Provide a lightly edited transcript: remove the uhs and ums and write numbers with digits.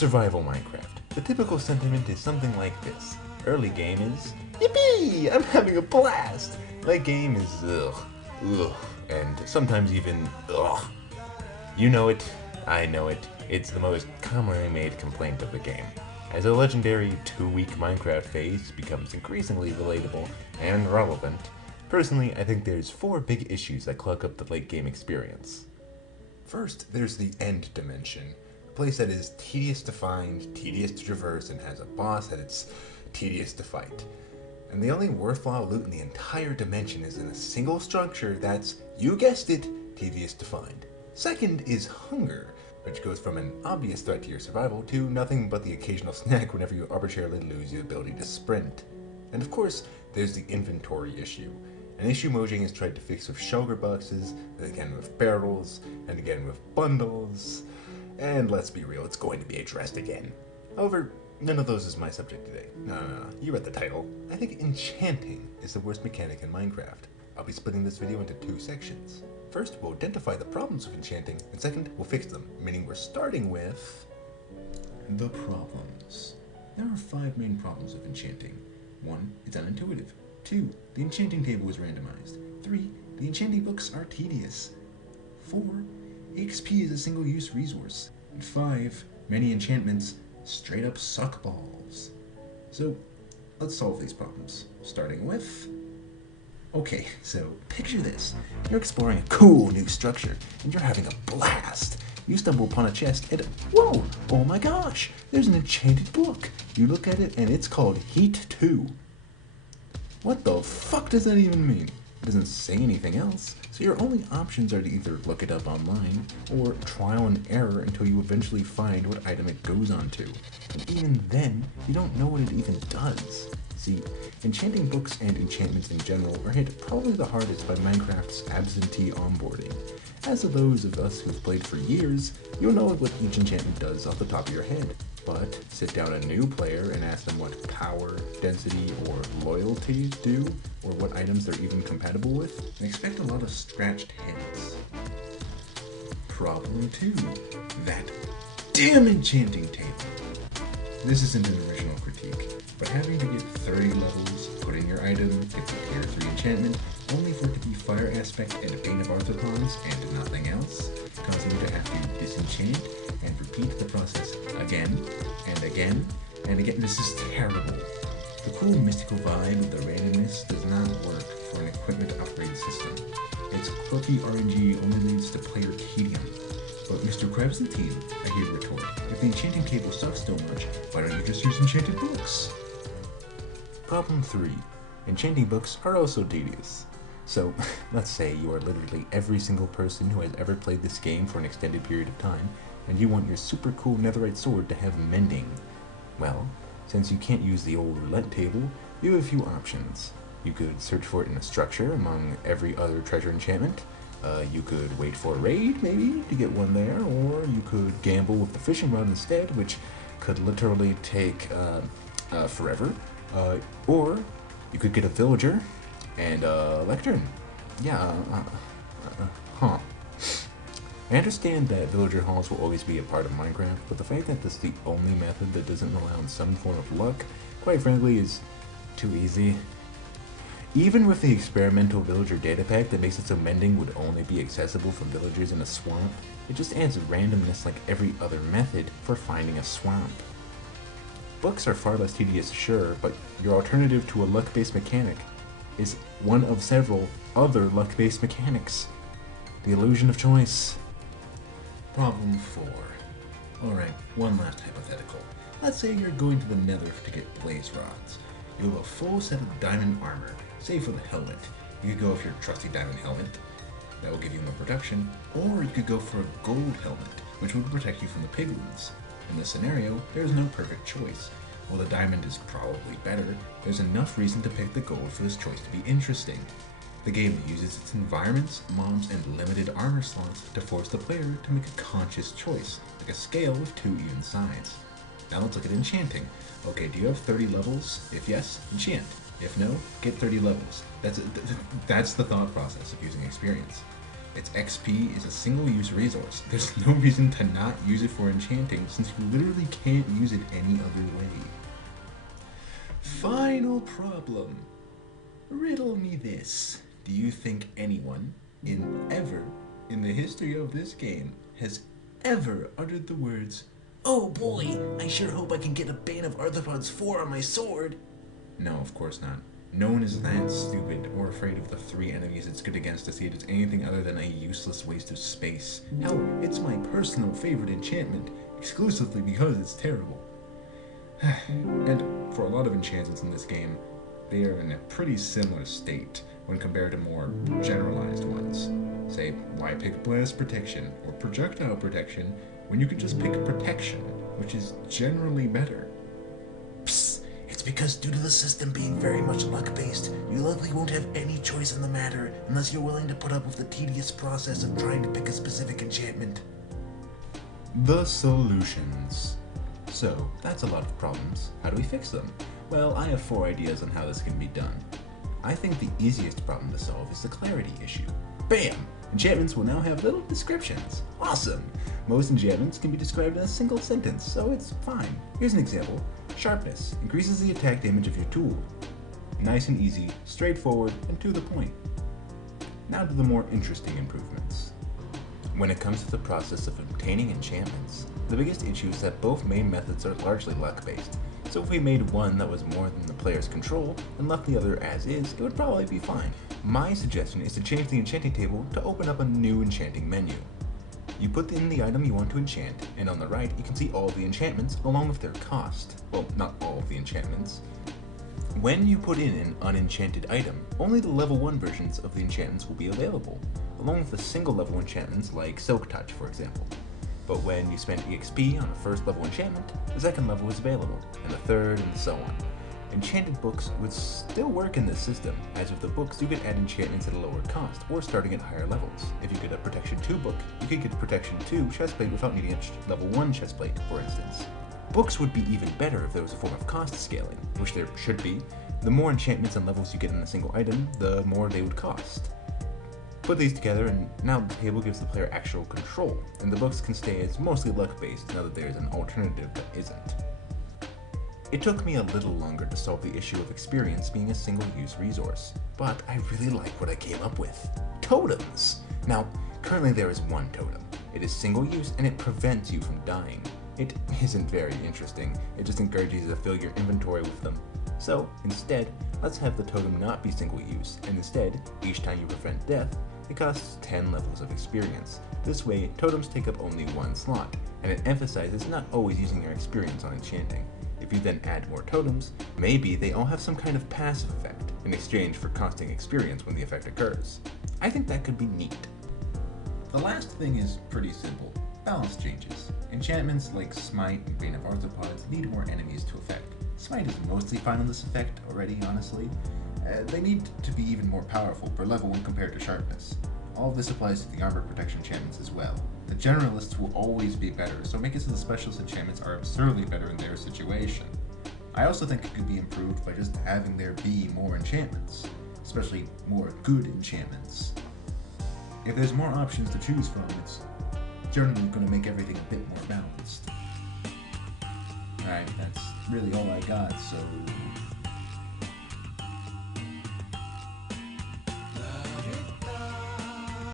Survival Minecraft. The typical sentiment is something like this. Early game is, yippee, I'm having a blast. Late game is, ugh, and sometimes even, ugh. You know it, I know it, it's the most commonly made complaint of the game. As a legendary 2-week Minecraft phase becomes increasingly relatable and relevant, personally I think there's 4 big issues that clog up the late game experience. First, there's the end dimension. A place that is tedious to find, tedious to traverse, and has a boss that it's tedious to fight. And the only worthwhile loot in the entire dimension is in a single structure that's, you guessed it, tedious to find. Second is hunger, which goes from an obvious threat to your survival to nothing but the occasional snack whenever you arbitrarily lose the ability to sprint. And of course, there's the inventory issue. An issue Mojang has tried to fix with shulker boxes, and again with barrels, and again with bundles. And let's be real, it's going to be addressed again. However, none of those is my subject today. No, you read the title. I think enchanting is the worst mechanic in Minecraft. I'll be splitting this video into 2 sections. First, we'll identify the problems with enchanting, and second, we'll fix them, meaning we're starting with the problems. There are 5 main problems with enchanting. 1, it's unintuitive. 2, the enchanting table is randomized. 3, the enchanting books are tedious. 4, XP is a single-use resource. And 5, many enchantments straight up suck balls. So, let's solve these problems, starting with... Okay, so picture this. You're exploring a cool new structure, and you're having a blast. You stumble upon a chest, and whoa, oh my gosh, there's an enchanted book. You look at it, and it's called Heat 2. What the fuck does that even mean? It doesn't say anything else, so your only options are to either look it up online, or trial and error until you eventually find what item it goes onto. And even then, you don't know what it even does. See, enchanting books and enchantments in general are hit probably the hardest by Minecraft's absentee onboarding. As of those of us who've played for years, you'll know what each enchantment does off the top of your head. But sit down a new player and ask them what power, density, or loyalty do, or what items they're even compatible with, and expect a lot of scratched heads. Problem 2. That damn enchanting table. This isn't an original critique, but having to get 30 levels, put in your item, get the tier 3 enchantment, only for it to be Fire Aspect and Bane of Arthropons and nothing else, causing you to have to disenchant and repeat the process again and again and again. This is terrible. The cool mystical vibe of the randomness does not work for an equipment upgrade system. Its quirky RNG only leads to player tedium. But Mr. Crabstantine, I hear retort, if the enchanting table sucks so much, why don't you just use enchanted books? Problem 3. Enchanting books are also tedious. So, let's say you are literally every single person who has ever played this game for an extended period of time, and you want your super cool netherite sword to have mending. Well, since you can't use the old roulette table, you have a few options. You could search for it in a structure among every other treasure enchantment. You could wait for a raid, maybe, to get one there, or you could gamble with the fishing rod instead, which could literally take forever. Or you could get a villager and a lectern. Yeah, huh. I understand that villager halls will always be a part of Minecraft, but the fact that this is the only method that doesn't rely on some form of luck, quite frankly, is too easy. Even with the experimental villager data pack that makes it so mending would only be accessible from villagers in a swamp, it just adds randomness like every other method for finding a swamp. Books are far less tedious, sure, but your alternative to a luck-based mechanic is one of several other luck-based mechanics. The illusion of choice. Problem 4. Alright, one last hypothetical. Let's say you're going to the nether to get blaze rods. You have a full set of diamond armor, save for the helmet. You could go with your trusty diamond helmet. That will give you more protection. Or you could go for a gold helmet, which would protect you from the piglins. In this scenario, there is no perfect choice. While the diamond is probably better, there's enough reason to pick the gold for this choice to be interesting. The game uses its environments, mobs, and limited armor slots to force the player to make a conscious choice, like a scale with 2 even sides. Now let's look at enchanting. Okay, do you have 30 levels? If yes, enchant. If no, get 30 levels. That's the thought process of using experience. Its XP is a single-use resource. There's no reason to not use it for enchanting, since you literally can't use it any other way. Final problem. Riddle me this. Do you think anyone, ever, in the history of this game, has ever uttered the words, "Oh boy, I sure hope I can get a Bane of Arthropods 4 on my sword"? No, of course not. No one is that stupid or afraid of the 3 enemies it's good against to see it as anything other than a useless waste of space. Hell, it's my personal favorite enchantment, exclusively because it's terrible. And for a lot of enchantments in this game, they are in a pretty similar state when compared to more generalized ones. Say, why pick Blast Protection or Projectile Protection when you could just pick Protection, which is generally better? Psst, it's because due to the system being very much luck-based, you likely won't have any choice in the matter unless you're willing to put up with the tedious process of trying to pick a specific enchantment. The solutions. So, that's a lot of problems. How do we fix them? Well, I have 4 ideas on how this can be done. I think the easiest problem to solve is the clarity issue. Bam! Enchantments will now have little descriptions. Awesome! Most enchantments can be described in a single sentence, so it's fine. Here's an example. Sharpness increases the attack damage of your tool. Nice and easy, straightforward, and to the point. Now to the more interesting improvements. When it comes to the process of obtaining enchantments, the biggest issue is that both main methods are largely luck-based. So if we made one that was more than the player's control and left the other as is, it would probably be fine. My suggestion is to change the enchanting table to open up a new enchanting menu. You put in the item you want to enchant, and on the right you can see all of the enchantments along with their cost. Well, not all of the enchantments. When you put in an unenchanted item, only the level 1 versions of the enchantments will be available, along with the single level enchantments like Silk Touch, for example. But when you spend EXP on a first level enchantment, the second level is available, and the third, and so on. Enchanted books would still work in this system, as with the books you could add enchantments at a lower cost, or starting at higher levels. If you get a Protection 2 book, you could get a Protection 2 chestplate without needing a level 1 chestplate, for instance. Books would be even better if there was a form of cost scaling, which there should be. The more enchantments and levels you get in a single item, the more they would cost. Put these together and now the table gives the player actual control, and the books can stay as mostly luck-based now that there's an alternative that isn't. It took me a little longer to solve the issue of experience being a single-use resource, but I really like what I came up with. Totems! Now, currently there is one totem. It is single-use and it prevents you from dying. It isn't very interesting, it just encourages you to fill your inventory with them. So, instead, let's have the totem not be single-use, and instead, each time you prevent death, it costs 10 levels of experience. This way, totems take up only 1 slot, and it emphasizes not always using your experience on enchanting. If you then add more totems, maybe they all have some kind of passive effect, in exchange for costing experience when the effect occurs. I think that could be neat. The last thing is pretty simple. Balance changes. Enchantments like Smite and Bane of Arthropods need more enemies to affect. Smite is mostly fine on this effect already, honestly. They need to be even more powerful per level when compared to Sharpness. All of this applies to the armor protection enchantments as well. The generalists will always be better, so make it so the specialist enchantments are absurdly better in their situation. I also think it could be improved by just having there be more enchantments, especially more good enchantments. If there's more options to choose from, it's generally going to make everything a bit more balanced. Alright, that's really all I got, so